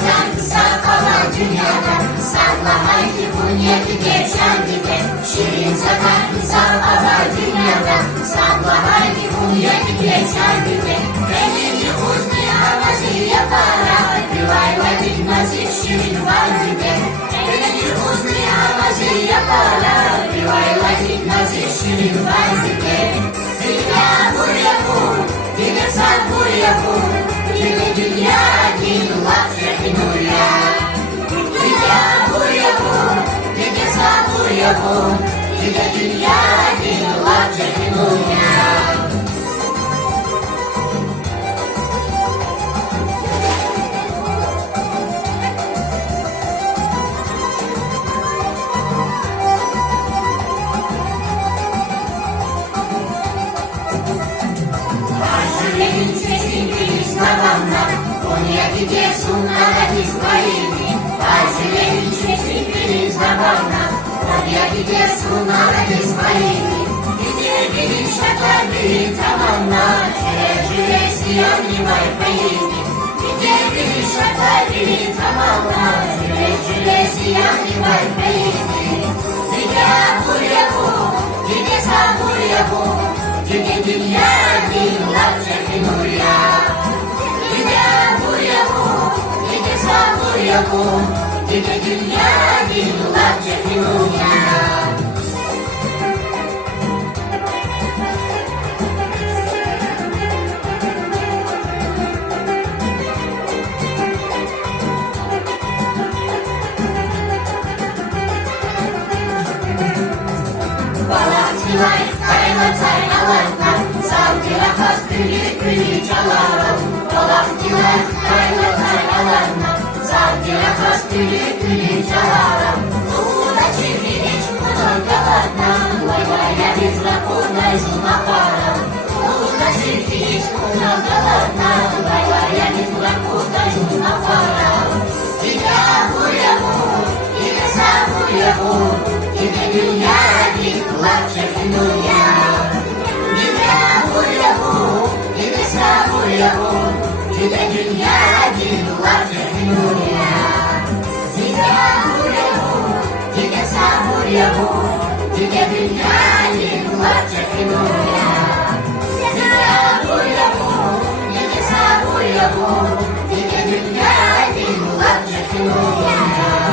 zaten kısa kalan dünyada. Salla haydi bu niyeti geçen gibi. Şirin zaten kısa kalan dünyada. Salla haydi bu niyeti geçen gibi. Elini uzmaya vazir yaparak. Rivayet nazik şirin var gibi. Elini uzmaya vazir yaparak. Rivayet nazik şirin var gibi. Dünya buraya vur, dile sar buraya vur. Dile dünya dinullah cehinuya. Dünya buraya vur, dile sar buraya vur. Dile dünya dinullah cehinuya. Konya gidiyorsun Aziz Bayili. Fazilerin çeşitleri zamanla. Konya gidiyorsun Aziz Bayili. Gidiyor gelin şakar bir tamamla. Şerefli Siyoni var Bayili. Gidiyor gelin şakar bir tamamla. Şerefli Siyoni var Bayili. Zika buraya bu, gide sağ buraya bu. Gide dünya dinullah cehinuya. Yahu, gide dünya dinullah cehinuya. Balakçılar kaynatay alanlar, savcıra has gülü çalarım. Balakçılar kaynatay alanlar, savcıra has gülü çalarım. Uğurda çivi hiç bunun kalarına, vay vay ya biz raporda izuna varım. Uğurda çivi hiç bunun kalarına, vay vay ya biz raporda izuna varım. Gide buraya vur, gide sağ buraya vur. Gide dünya dinullah cehinuya. Gide buraya vur, gide sağ buraya vur. Gide dünya dinullah cehinuya. Gide buraya vur, gide sağ buraya vur. Gide dünya dinullah cehinuya. Gide buraya vur, gide sağ buraya vur. Gide dünya dinullah cehinuya.